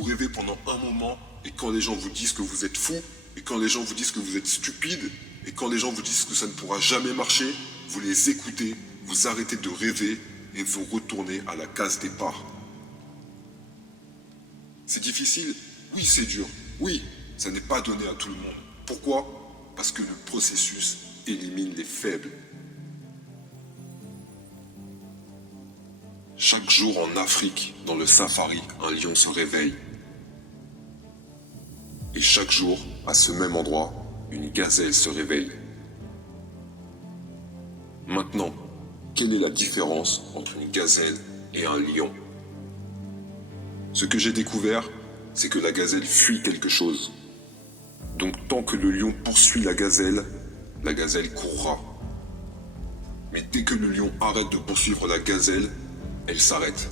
Vous rêvez pendant un moment, et quand les gens vous disent que vous êtes fou, et quand les gens vous disent que vous êtes stupide, et quand les gens vous disent que ça ne pourra jamais marcher, vous les écoutez, vous arrêtez de rêver, et vous retournez à la case départ. C'est difficile? Oui, c'est dur. Oui, ça n'est pas donné à tout le monde. Pourquoi? Parce que le processus élimine les faibles. Chaque jour en Afrique, dans le safari, un lion se réveille. Et chaque jour, à ce même endroit, une gazelle se réveille. Maintenant, quelle est la différence entre une gazelle et un lion? Ce que j'ai découvert, c'est que la gazelle fuit quelque chose. Donc tant que le lion poursuit la gazelle courra. Mais dès que le lion arrête de poursuivre la gazelle, elle s'arrête.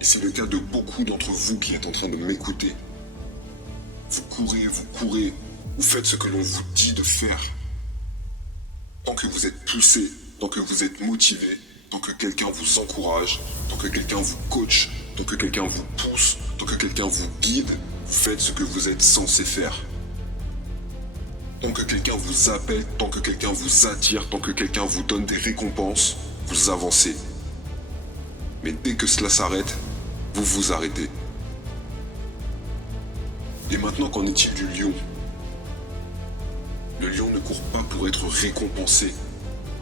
Et c'est le cas de beaucoup d'entre vous qui êtes en train de m'écouter. Vous courez, vous faites ce que l'on vous dit de faire. Tant que vous êtes poussé, tant que vous êtes motivé, tant que quelqu'un vous encourage, tant que quelqu'un vous coach, tant que quelqu'un vous pousse, tant que quelqu'un vous guide, vous faites ce que vous êtes censé faire. Tant que quelqu'un vous appelle, tant que quelqu'un vous attire, tant que quelqu'un vous donne des récompenses, vous avancez. Mais dès que cela s'arrête, vous vous arrêtez. Et maintenant, qu'en est-il du lion? Le lion ne court pas pour être récompensé.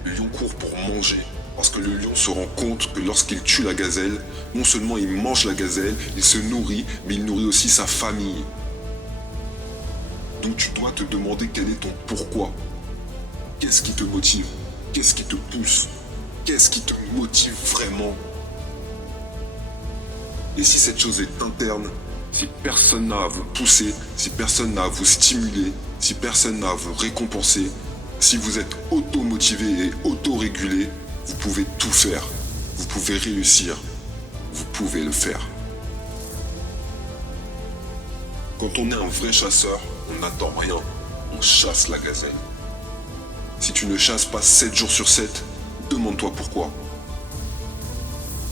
Le lion court pour manger. Parce que le lion se rend compte que lorsqu'il tue la gazelle, non seulement il mange la gazelle, il se nourrit, mais il nourrit aussi sa famille. Donc tu dois te demander quel est ton pourquoi. Qu'est-ce qui te motive? Qu'est-ce qui te pousse? Qu'est-ce qui te motive vraiment? Et si cette chose est interne, si personne n'a à vous pousser, si personne n'a à vous stimuler, si personne n'a à vous récompenser, si vous êtes auto-motivé et auto-régulé, vous pouvez tout faire. Vous pouvez réussir. Vous pouvez le faire. Quand on est un vrai chasseur, on n'attend rien. On chasse la gazelle. Si tu ne chasses pas 7 jours sur 7, demande-toi pourquoi.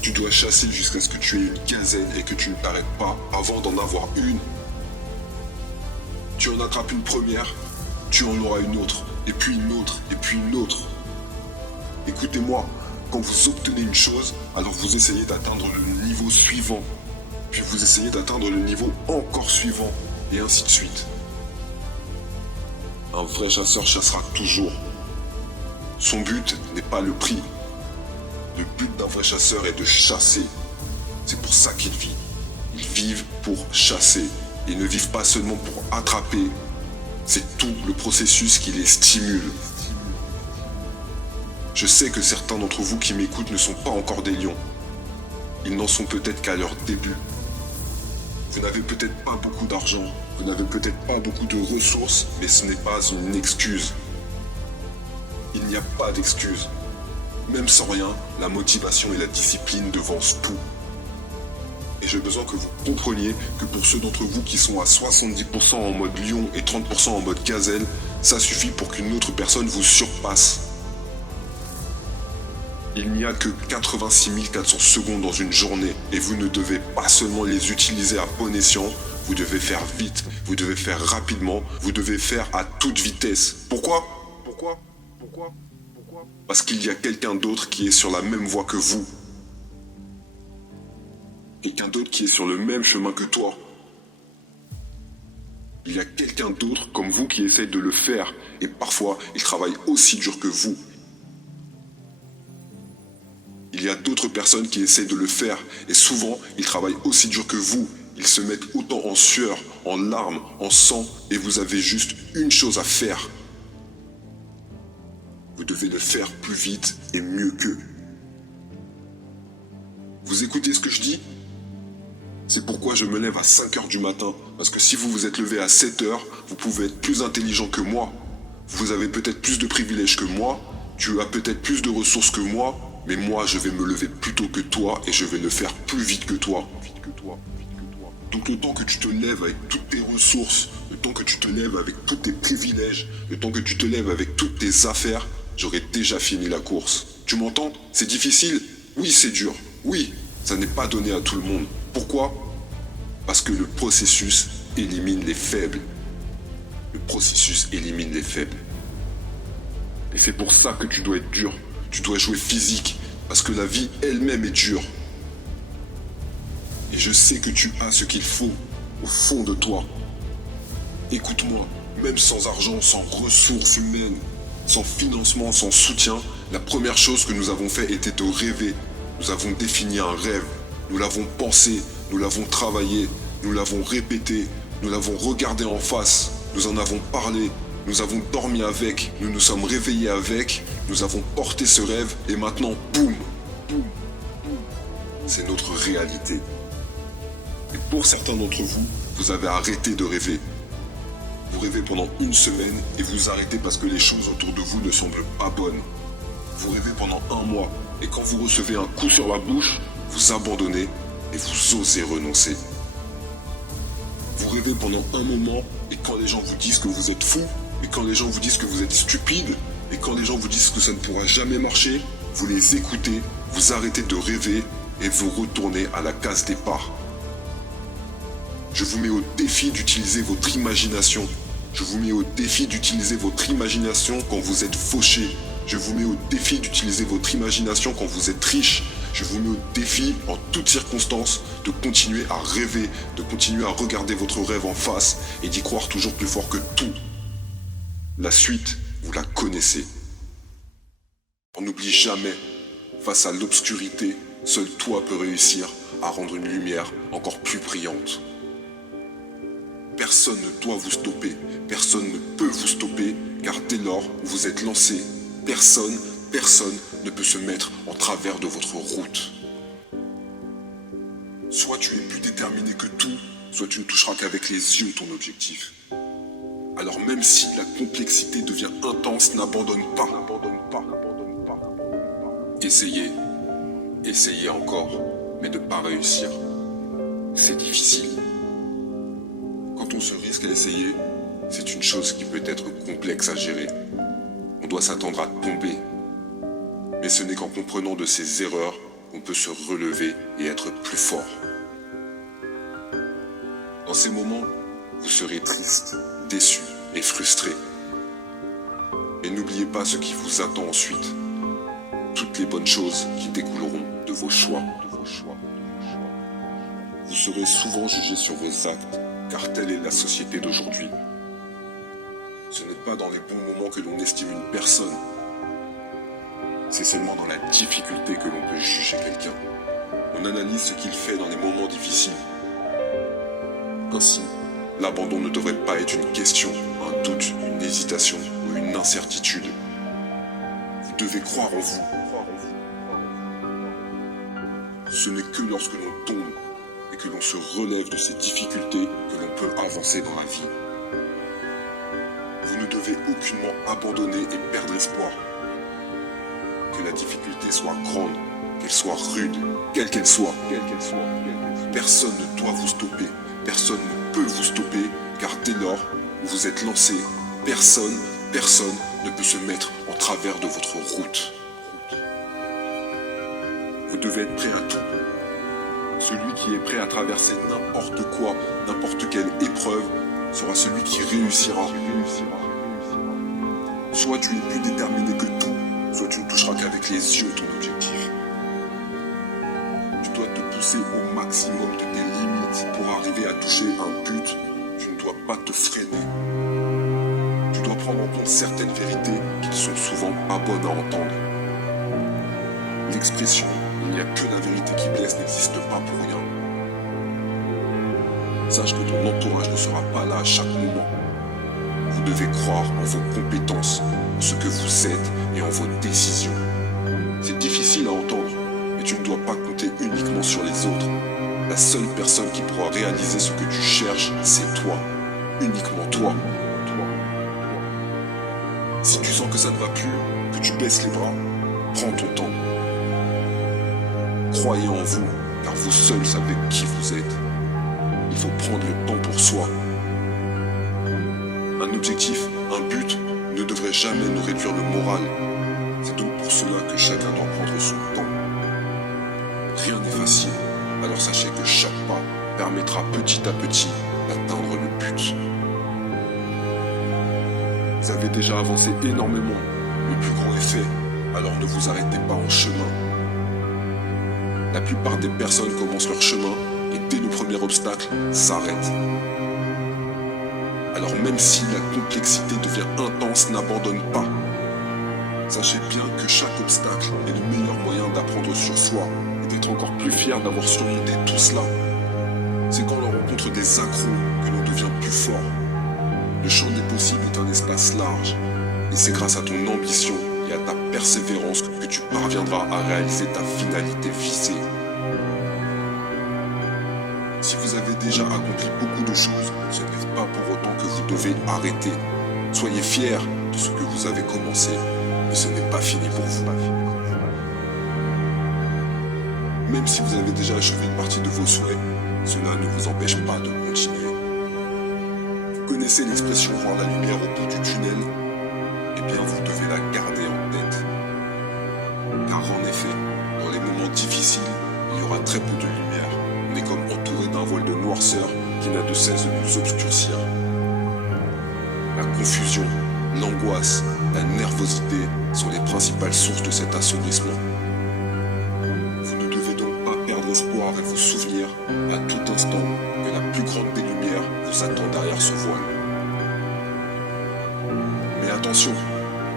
Tu dois chasser jusqu'à ce que tu aies une gazelle et que tu ne t'arrêtes pas avant d'en avoir une. Tu en attrapes une première, tu en auras une autre, et puis une autre, et puis une autre. Écoutez-moi, quand vous obtenez une chose, alors vous essayez d'atteindre le niveau suivant, puis vous essayez d'atteindre le niveau encore suivant, et ainsi de suite. Un vrai chasseur chassera toujours. Son but n'est pas le prix. Le but d'un vrai chasseur est de chasser. C'est pour ça qu'ils vivent. Ils vivent pour chasser. Ils ne vivent pas seulement pour attraper. C'est tout le processus qui les stimule. Je sais que certains d'entre vous qui m'écoutent ne sont pas encore des lions. Ils n'en sont peut-être qu'à leur début. Vous n'avez peut-être pas beaucoup d'argent, vous n'avez peut-être pas beaucoup de ressources, mais ce n'est pas une excuse. Il n'y a pas d'excuse. Même sans rien, la motivation et la discipline devancent tout. Et j'ai besoin que vous compreniez que pour ceux d'entre vous qui sont à 70% en mode lion et 30% en mode gazelle, ça suffit pour qu'une autre personne vous surpasse. Il n'y a que 86 400 secondes dans une journée et vous ne devez pas seulement les utiliser à bon escient, vous devez faire vite, vous devez faire rapidement, vous devez faire à toute vitesse. Pourquoi? Parce qu'il y a quelqu'un d'autre qui est sur la même voie que vous. Quelqu'un d'autre qui est sur le même chemin que toi. Il y a quelqu'un d'autre comme vous qui essaye de le faire et parfois il travaille aussi dur que vous. Il y a d'autres personnes qui essayent de le faire et souvent ils travaillent aussi dur que vous. Ils se mettent autant en sueur, en larmes, en sang et vous avez juste une chose à faire. Vous devez le faire plus vite et mieux qu'eux. Vous écoutez ce que je dis? C'est pourquoi je me lève à 5 heures du matin. Parce que si vous vous êtes levé à 7 heures, vous pouvez être plus intelligent que moi. Vous avez peut-être plus de privilèges que moi. Tu as peut-être plus de ressources que moi. Mais moi, je vais me lever plus tôt que toi et je vais le faire plus vite que toi. Donc le temps que tu te lèves avec toutes tes ressources, le temps que tu te lèves avec tous tes privilèges, le temps que tu te lèves avec toutes tes affaires, j'aurai déjà fini la course. Tu m'entends? C'est difficile? Oui, c'est dur. Oui, ça n'est pas donné à tout le monde. Pourquoi? Parce que le processus élimine les faibles. Le processus élimine les faibles. Et c'est pour ça que tu dois être dur. Tu dois jouer physique. Parce que la vie elle-même est dure. Et je sais que tu as ce qu'il faut au fond de toi. Écoute-moi, même sans argent, sans ressources humaines, sans financement, sans soutien, la première chose que nous avons fait était de rêver. Nous avons défini un rêve. Nous l'avons pensé, nous l'avons travaillé, nous l'avons répété, nous l'avons regardé en face, nous en avons parlé, nous avons dormi avec, nous nous sommes réveillés avec, nous avons porté ce rêve et maintenant, boum, boum, boum. C'est notre réalité. Et pour certains d'entre vous, vous avez arrêté de rêver. Vous rêvez pendant une semaine et vous arrêtez parce que les choses autour de vous ne semblent pas bonnes. Vous rêvez pendant un mois et quand vous recevez un coup sur la bouche, vous abandonnez et vous osez renoncer. Vous rêvez pendant un moment et quand les gens vous disent que vous êtes fou, et quand les gens vous disent que vous êtes stupide, et quand les gens vous disent que ça ne pourra jamais marcher, vous les écoutez, vous arrêtez de rêver et vous retournez à la case départ. Je vous mets au défi d'utiliser votre imagination. Je vous mets au défi d'utiliser votre imagination quand vous êtes fauché. Je vous mets au défi d'utiliser votre imagination quand vous êtes riche. Je vous mets au défi, en toutes circonstances, de continuer à rêver, de continuer à regarder votre rêve en face et d'y croire toujours plus fort que tout. La suite, vous la connaissez. On n'oublie jamais, face à l'obscurité, seul toi peux réussir à rendre une lumière encore plus brillante. Personne ne doit vous stopper, personne ne peut vous stopper, car dès lors où vous êtes lancé, personne ne peut se mettre en travers de votre route. Soit tu es plus déterminé que tout, soit tu ne toucheras qu'avec les yeux ton objectif. Alors même si la complexité devient intense, n'abandonne pas. Essayez, essayez encore, mais ne pas réussir. C'est difficile. Quand on se risque à essayer, c'est une chose qui peut être complexe à gérer. On doit s'attendre à tomber. Mais ce n'est qu'en comprenant de ses erreurs qu'on peut se relever et être plus fort. Dans ces moments, vous serez triste, déçu et frustré. Et n'oubliez pas ce qui vous attend ensuite. Toutes les bonnes choses qui découleront de vos choix. Vous serez souvent jugé sur vos actes, car telle est la société d'aujourd'hui. Ce n'est pas dans les bons moments que l'on estime une personne. C'est seulement dans la difficulté que l'on peut juger quelqu'un. On analyse ce qu'il fait dans les moments difficiles. Ainsi, l'abandon ne devrait pas être une question, un doute, une hésitation ou une incertitude. Vous devez croire en vous. Ce n'est que lorsque l'on tombe et que l'on se relève de ces difficultés que l'on peut avancer dans la vie. Vous ne devez aucunement abandonner et perdre espoir. Que la difficulté soit grande, qu'elle soit rude, quelle qu'elle soit. Personne ne doit vous stopper, personne ne peut vous stopper, car dès lors où vous êtes lancé, personne ne peut se mettre en travers de votre route. Vous devez être prêt à tout. Celui qui est prêt à traverser n'importe quoi, n'importe quelle épreuve, sera celui qui réussira. Soit tu es plus déterminé que tout, soit tu ne toucheras qu'avec les yeux ton objectif. Tu dois te pousser au maximum de tes limites pour arriver à toucher un but. Tu ne dois pas te freiner. Tu dois prendre en compte certaines vérités qui ne sont souvent pas bonnes à entendre. L'expression « il n'y a que la vérité qui blesse » n'existe pas pour rien. Sache que ton entourage ne sera pas là à chaque moment. Vous devez croire en vos compétences, en ce que vous êtes et en vos décisions. C'est difficile à entendre, mais tu ne dois pas compter uniquement sur les autres. La seule personne qui pourra réaliser ce que tu cherches, c'est toi. Uniquement toi. Si tu sens que ça ne va plus, que tu baisses les bras, prends ton temps. Croyez en vous, car vous seuls savez qui vous êtes. Il faut prendre le temps pour soi. Un objectif, un but, ne devrait jamais nous réduire le moral. C'est donc pour cela que chacun doit prendre son temps. Rien n'est facile, alors sachez que chaque pas permettra petit à petit d'atteindre le but. Vous avez déjà avancé énormément, le plus gros est fait, alors ne vous arrêtez pas en chemin. La plupart des personnes commencent leur chemin et dès le premier obstacle, s'arrêtent. Alors même si la complexité devient intense, n'abandonne pas. Sachez bien que chaque obstacle est le meilleur moyen d'apprendre sur soi et d'être encore plus fier d'avoir surmonté tout cela. C'est quand l'on rencontre des accros que l'on devient plus fort. Le champ des possibles est un espace large et c'est grâce à ton ambition et à ta persévérance que tu parviendras à réaliser ta finalité visée. Si vous avez déjà accompli beaucoup de choses, ce n'est pas pour autant que vous devez arrêter. Soyez fiers de ce que vous avez commencé, mais ce n'est pas fini pour vous. Même si vous avez déjà achevé une partie de vos souhaits, cela ne vous empêche pas de continuer. Vous connaissez l'expression voir la lumière au bout du tunnel? Eh bien, vous devez la garder en tête. Car en effet, dans les moments difficiles, il y aura très peu de lumière. On est comme entouré d'un voile de noirceur qui n'a de cesse de nous obscurcir. La confusion, l'angoisse, la nervosité sont les principales sources de cet assombrissement. Vous ne devez donc pas perdre espoir et vous souvenir à tout instant que la plus grande des lumières vous attend derrière ce voile. Mais attention,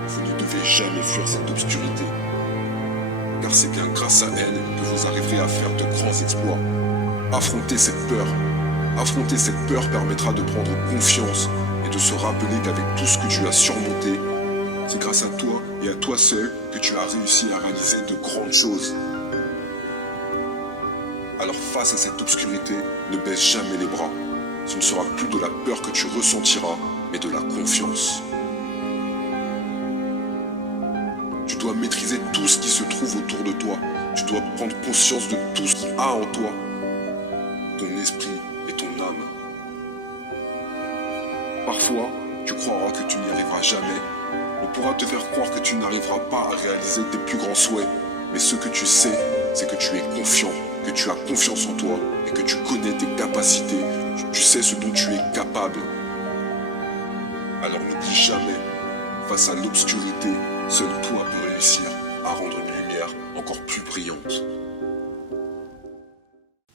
vous ne devez jamais fuir cette obscurité, car c'est bien grâce à elle que vous arriverez à faire de grands exploits. Affronter cette peur. Affronter cette peur permettra de prendre confiance et de se rappeler qu'avec tout ce que tu as surmonté, c'est grâce à toi et à toi seul que tu as réussi à réaliser de grandes choses. Alors face à cette obscurité, ne baisse jamais les bras. Ce ne sera plus de la peur que tu ressentiras, mais de la confiance. Tu dois maîtriser tout ce qui se trouve autour de toi. Tu dois prendre conscience de tout ce qu'il y a en toi. Ton esprit et ton âme. Parfois, tu croiras que tu n'y arriveras jamais. On pourra te faire croire que tu n'arriveras pas à réaliser tes plus grands souhaits. Mais ce que tu sais, c'est que tu es confiant, que tu as confiance en toi et que tu connais tes capacités. Tu sais ce dont tu es capable. Alors n'oublie jamais, face à l'obscurité, seul toi peux réussir à rendre une lumière encore plus brillante.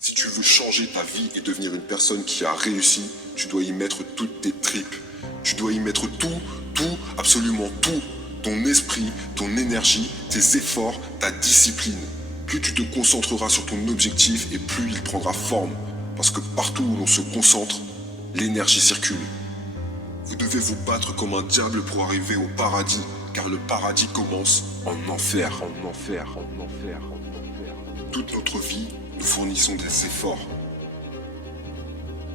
Si tu veux changer ta vie et devenir une personne qui a réussi, tu dois y mettre toutes tes tripes. Tu dois y mettre tout, absolument tout. Ton esprit, ton énergie, tes efforts, ta discipline. Plus tu te concentreras sur ton objectif et plus il prendra forme. Parce que partout où l'on se concentre, l'énergie circule. Vous devez vous battre comme un diable pour arriver au paradis, car le paradis commence en enfer. Toute notre vie, nous fournissons des efforts.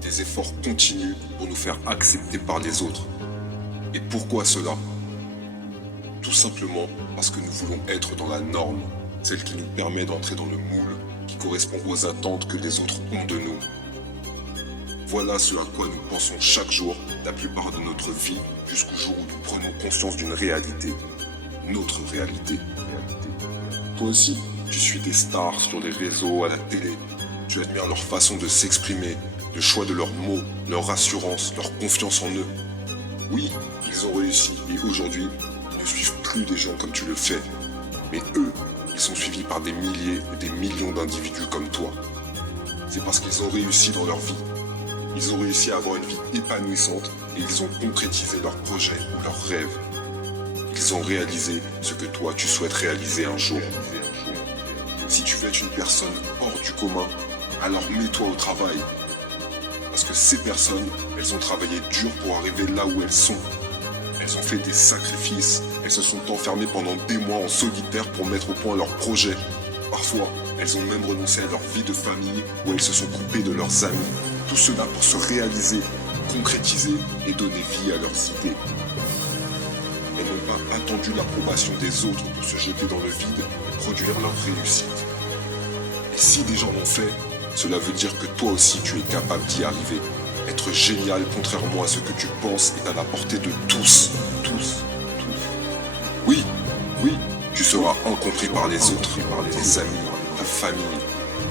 Des efforts continus pour nous faire accepter par les autres. Et pourquoi cela? Tout simplement parce que nous voulons être dans la norme, celle qui nous permet d'entrer dans le moule qui correspond aux attentes que les autres ont de nous. Voilà ce à quoi nous pensons chaque jour, la plupart de notre vie, jusqu'au jour où nous prenons conscience d'une réalité. Notre réalité. Toi aussi, tu suis des stars sur les réseaux, à la télé. Tu admires leur façon de s'exprimer, le choix de leurs mots, leur assurance, leur confiance en eux. Oui, ils ont réussi et aujourd'hui, ils ne suivent plus des gens comme tu le fais. Mais eux, ils sont suivis par des milliers ou des millions d'individus comme toi. C'est parce qu'ils ont réussi dans leur vie. Ils ont réussi à avoir une vie épanouissante et ils ont concrétisé leurs projets ou leurs rêves. Ils ont réalisé ce que toi tu souhaites réaliser un jour. Si tu veux être une personne hors du commun, alors mets-toi au travail. Parce que ces personnes, elles ont travaillé dur pour arriver là où elles sont. Elles ont fait des sacrifices, elles se sont enfermées pendant des mois en solitaire pour mettre au point leurs projets. Parfois, elles ont même renoncé à leur vie de famille ou elles se sont coupées de leurs amis. Tout cela pour se réaliser, concrétiser et donner vie à leurs idées. Elles n'ont pas attendu l'approbation des autres pour se jeter dans le vide et produire leur réussite. Et si des gens l'ont fait, cela veut dire que toi aussi tu es capable d'y arriver. Être génial contrairement à ce que tu penses est à la portée de tous. Oui, tu seras incompris par les autres, tes amis, ta famille.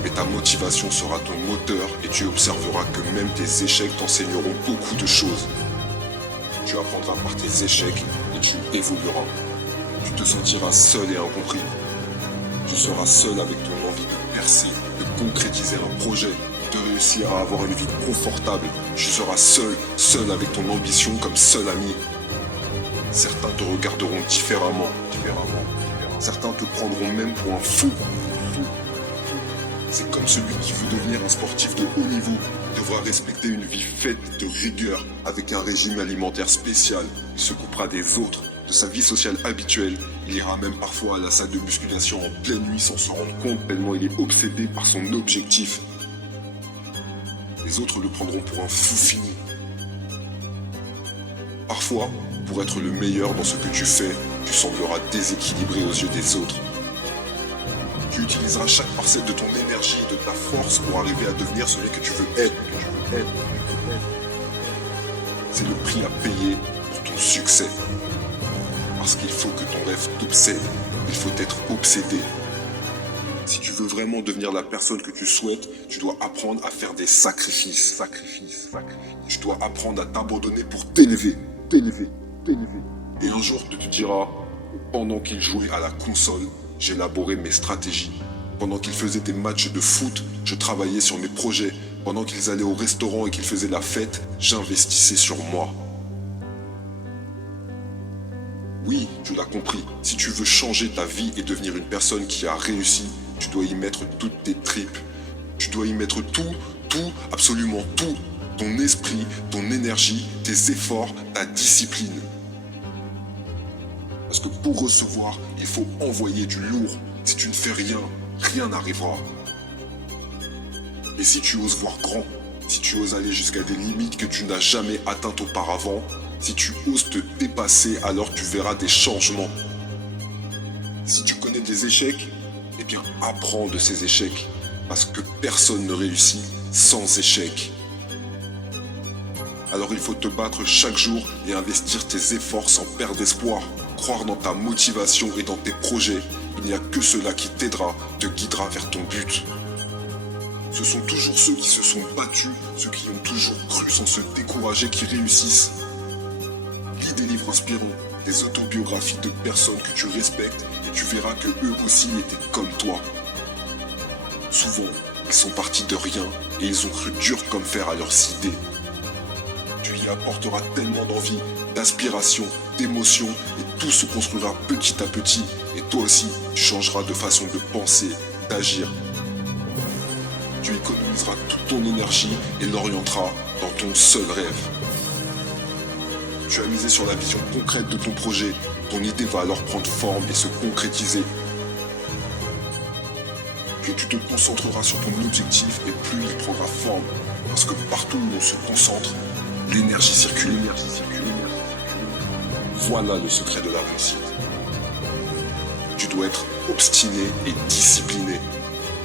mais ta motivation sera ton moteur et tu observeras que même tes échecs t'enseigneront beaucoup de choses. Tu apprendras par tes échecs et tu évolueras. Tu te sentiras seul et incompris. Tu seras seul avec ton envie de percer, de concrétiser un projet, de réussir à avoir une vie confortable. Tu seras seul avec ton ambition comme seul ami. Certains te regarderont différemment. Certains te prendront même pour un fou. C'est comme celui qui veut devenir un sportif de haut niveau. Il devra respecter une vie faite de rigueur, avec un régime alimentaire spécial. Il se coupera des autres, de sa vie sociale habituelle. Il ira même parfois à la salle de musculation en pleine nuit sans se rendre compte tellement il est obsédé par son objectif. Les autres le prendront pour un fou fini. Parfois, pour être le meilleur dans ce que tu fais, tu sembleras déséquilibré aux yeux des autres. Tu utiliseras chaque parcelle de ton énergie et de ta force pour arriver à devenir celui que tu veux être. C'est le prix à payer pour ton succès. Parce qu'il faut que ton rêve t'obsède. Il faut être obsédé. Si tu veux vraiment devenir la personne que tu souhaites, tu dois apprendre à faire des sacrifices. Tu dois apprendre à t'abandonner pour t'élever. Et un jour, tu te diras, pendant qu'il jouait à la console, j'élaborais mes stratégies. Pendant qu'ils faisaient des matchs de foot, je travaillais sur mes projets. Pendant qu'ils allaient au restaurant et qu'ils faisaient la fête, j'investissais sur moi. Oui, tu l'as compris. Si tu veux changer ta vie et devenir une personne qui a réussi, tu dois y mettre toutes tes tripes. Tu dois y mettre tout, absolument tout. Ton esprit, ton énergie, tes efforts, ta discipline. Parce que pour recevoir, il faut envoyer du lourd. Si tu ne fais rien, rien n'arrivera. Et si tu oses voir grand, si tu oses aller jusqu'à des limites que tu n'as jamais atteintes auparavant, si tu oses te dépasser, alors tu verras des changements. Si tu connais des échecs, eh bien apprends de ces échecs. Parce que personne ne réussit sans échec. Alors il faut te battre chaque jour et investir tes efforts sans perdre espoir. Croire dans ta motivation et dans tes projets. Il n'y a que cela qui t'aidera, te guidera vers ton but. Ce sont toujours ceux qui se sont battus, ceux qui ont toujours cru sans se décourager qui réussissent. Lis des livres inspirants, des autobiographies de personnes que tu respectes et tu verras que eux aussi étaient comme toi. Souvent, ils sont partis de rien et ils ont cru dur comme fer à leurs idées. Tu y apporteras tellement d'envie, d'aspiration, d'émotion et tout se construira petit à petit. Et toi aussi, tu changeras de façon de penser, d'agir. Tu économiseras toute ton énergie et l'orienteras dans ton seul rêve. Tu as misé sur la vision concrète de ton projet. Ton idée va alors prendre forme et se concrétiser. Plus tu te concentreras sur ton objectif et plus il prendra forme. Parce que partout où on se concentre, l'énergie circule. Voilà le secret de la réussite. Tu dois être obstiné et discipliné.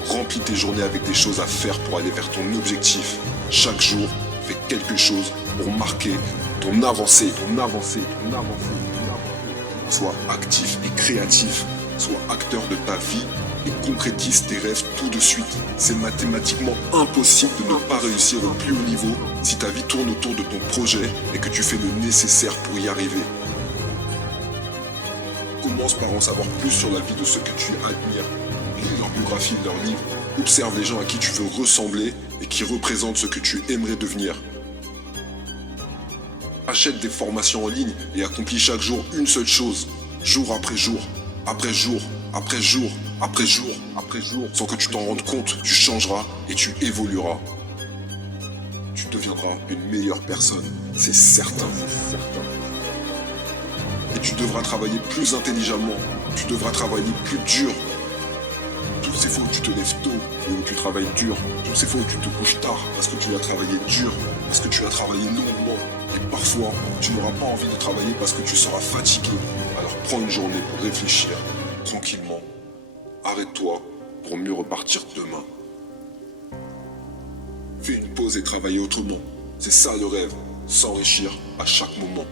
Remplis tes journées avec des choses à faire pour aller vers ton objectif. Chaque jour, fais quelque chose pour marquer ton avancée. Sois actif et créatif. Sois acteur de ta vie et concrétise tes rêves tout de suite. C'est mathématiquement impossible de ne pas réussir au plus haut niveau si ta vie tourne autour de ton projet et que tu fais le nécessaire pour y arriver. Commence par en savoir plus sur la vie de ceux que tu admires. Lis leur biographie, leurs livres. Observe les gens à qui tu veux ressembler et qui représentent ce que tu aimerais devenir. Achète des formations en ligne et accomplis chaque jour une seule chose, jour après jour, sans que tu t'en rendes compte, tu changeras et tu évolueras. Tu deviendras une meilleure personne, c'est certain. Et tu devras travailler plus intelligemment, tu devras travailler plus dur. Toutes ces fois où tu te lèves tôt et où tu travailles dur, toutes ces fois où tu te couches tard parce que tu as travaillé dur, parce que tu as travaillé longuement. Et parfois, tu n'auras pas envie de travailler parce que tu seras fatigué. Alors prends une journée pour réfléchir, tranquillement. Arrête-toi pour mieux repartir demain. Fais une pause et travaille autrement. C'est ça le rêve, s'enrichir à chaque moment.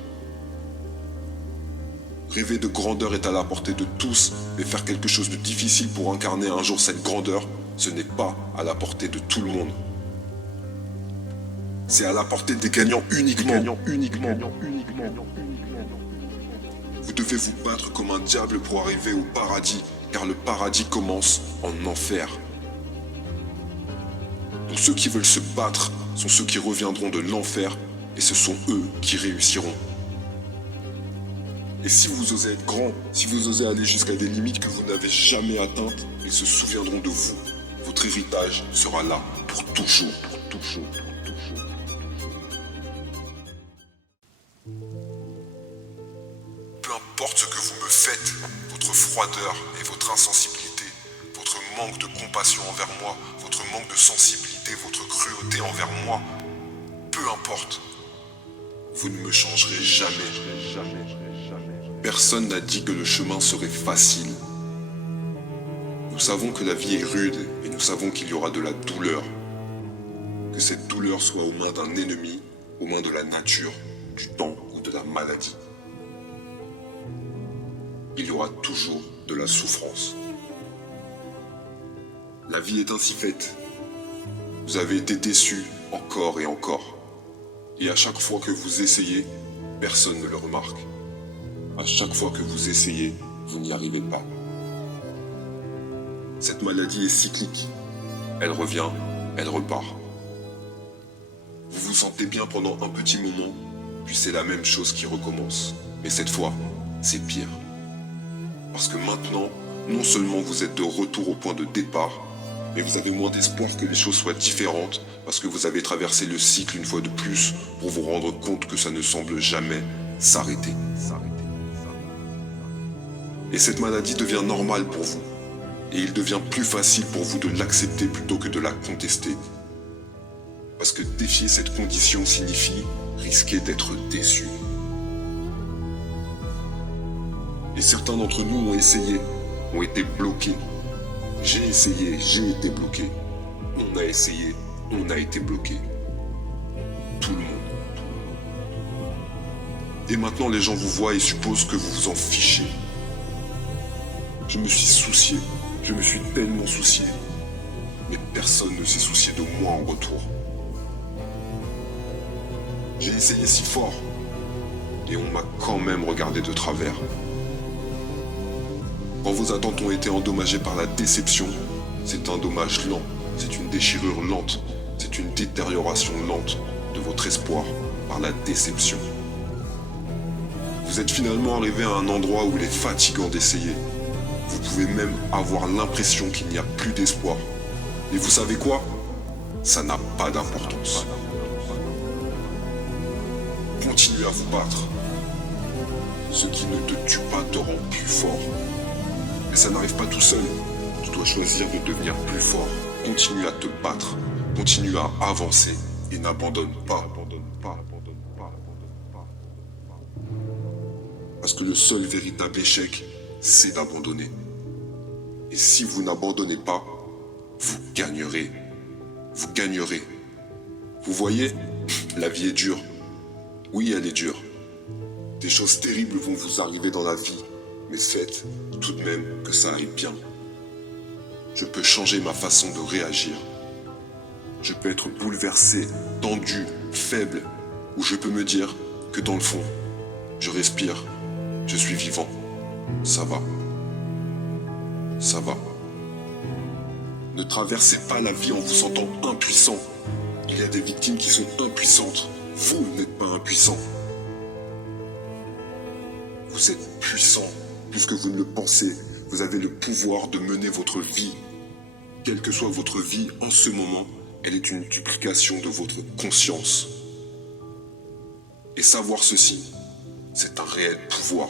Rêver de grandeur est à la portée de tous, mais faire quelque chose de difficile pour incarner un jour cette grandeur, ce n'est pas à la portée de tout le monde. C'est à la portée des gagnants uniquement. Vous devez vous battre comme un diable pour arriver au paradis, car le paradis commence en enfer. Donc ceux qui veulent se battre sont ceux qui reviendront de l'enfer, et ce sont eux qui réussiront. Et si vous osez être grand, si vous osez aller jusqu'à des limites que vous n'avez jamais atteintes, ils se souviendront de vous. Votre héritage sera là pour toujours. Peu importe ce que vous me faites, votre froideur et votre insensibilité, votre manque de compassion envers moi, votre manque de sensibilité, votre cruauté envers moi, peu importe, vous ne me changerez jamais. Personne n'a dit que le chemin serait facile. Nous savons que la vie est rude et nous savons qu'il y aura de la douleur. Que cette douleur soit aux mains d'un ennemi, aux mains de la nature, du temps ou de la maladie. Il y aura toujours de la souffrance. La vie est ainsi faite. Vous avez été déçus encore et encore. Et à chaque fois que vous essayez, personne ne le remarque. À chaque fois que vous essayez, vous n'y arrivez pas. Cette maladie est cyclique. Elle revient, elle repart. Vous vous sentez bien pendant un petit moment, puis c'est la même chose qui recommence. Mais cette fois, c'est pire. Parce que maintenant, non seulement vous êtes de retour au point de départ, mais vous avez moins d'espoir que les choses soient différentes parce que vous avez traversé le cycle une fois de plus pour vous rendre compte que ça ne semble jamais s'arrêter. Et cette maladie devient normale pour vous. Et il devient plus facile pour vous de l'accepter plutôt que de la contester. Parce que défier cette condition signifie risquer d'être déçu. Et certains d'entre nous ont essayé, ont été bloqués. J'ai essayé, j'ai été bloqué. On a essayé, on a été bloqué. Tout le monde. Et maintenant les gens vous voient et supposent que vous vous en fichez. Je me suis soucié, je me suis tellement soucié. Mais personne ne s'est soucié de moi en retour. J'ai essayé si fort. Et on m'a quand même regardé de travers. Quand vos attentes ont été endommagées par la déception, c'est un dommage lent, c'est une déchirure lente, c'est une détérioration lente de votre espoir par la déception. Vous êtes finalement arrivé à un endroit où il est fatigant d'essayer. Vous pouvez même avoir l'impression qu'il n'y a plus d'espoir. Et vous savez quoi? Ça n'a pas d'importance. Continuez à vous battre. Ce qui ne te tue pas te rend plus fort. Mais ça n'arrive pas tout seul. Tu dois choisir de devenir plus fort. Continue à te battre. Continue à avancer et n'abandonne pas. Parce que le seul véritable échec, c'est d'abandonner. Et si vous n'abandonnez pas, vous gagnerez. Vous gagnerez. Vous voyez, la vie est dure. Oui, elle est dure. Des choses terribles vont vous arriver dans la vie, mais faites tout de même que ça aille bien. Je peux changer ma façon de réagir. Je peux être bouleversé, tendu, faible, ou je peux me dire que dans le fond, je respire, je suis vivant. Ça va. Ça va. Ne traversez pas la vie en vous sentant impuissant. Il y a des victimes qui sont impuissantes. Vous n'êtes pas impuissant. Vous êtes puissant. Plus que vous ne le pensez, vous avez le pouvoir de mener votre vie. Quelle que soit votre vie en ce moment, elle est une duplication de votre conscience. Et savoir ceci, c'est un réel pouvoir.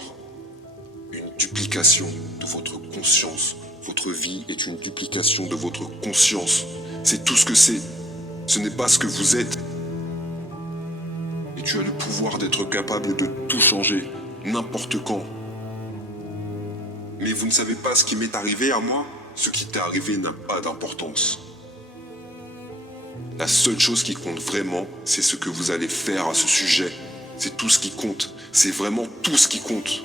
Une duplication de votre conscience. Votre vie est une duplication de votre conscience. C'est tout ce que c'est. Ce n'est pas ce que vous êtes. Et tu as le pouvoir d'être capable de tout changer, n'importe quand. Mais vous ne savez pas ce qui m'est arrivé à moi. Ce qui t'est arrivé n'a pas d'importance. La seule chose qui compte vraiment, c'est ce que vous allez faire à ce sujet. C'est tout ce qui compte. C'est vraiment tout ce qui compte.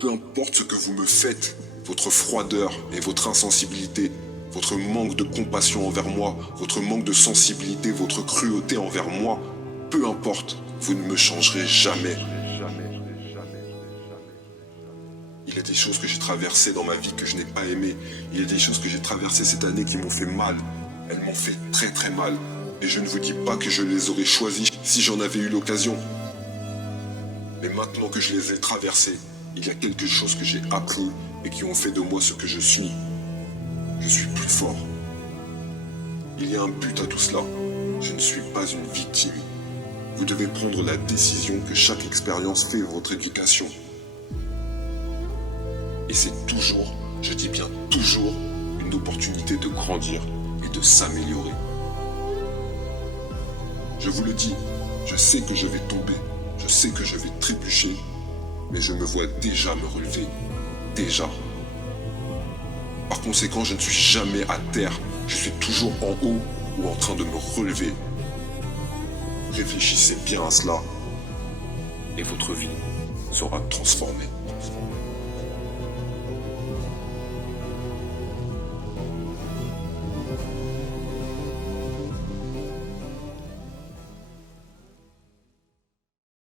Peu importe ce que vous me faites, votre froideur et votre insensibilité, votre manque de compassion envers moi, votre manque de sensibilité, votre cruauté envers moi, peu importe, vous ne me changerez jamais. Il y a des choses que j'ai traversées dans ma vie que je n'ai pas aimées. Il y a des choses que j'ai traversées cette année qui m'ont fait mal. Elles m'ont fait très très mal. Et je ne vous dis pas que je les aurais choisies si j'en avais eu l'occasion. Mais maintenant que je les ai traversées, il y a quelque chose que j'ai appris et qui ont fait de moi ce que je suis. Je suis plus fort. Il y a un but à tout cela. Je ne suis pas une victime. Vous devez prendre la décision que chaque expérience fait votre éducation. Et c'est toujours, je dis bien toujours, une opportunité de grandir et de s'améliorer. Je vous le dis, je sais que je vais tomber, je sais que je vais trébucher, mais je me vois déjà me relever. Déjà. Par conséquent, je ne suis jamais à terre, je suis toujours en haut ou en train de me relever. Réfléchissez bien à cela et votre vie sera transformée.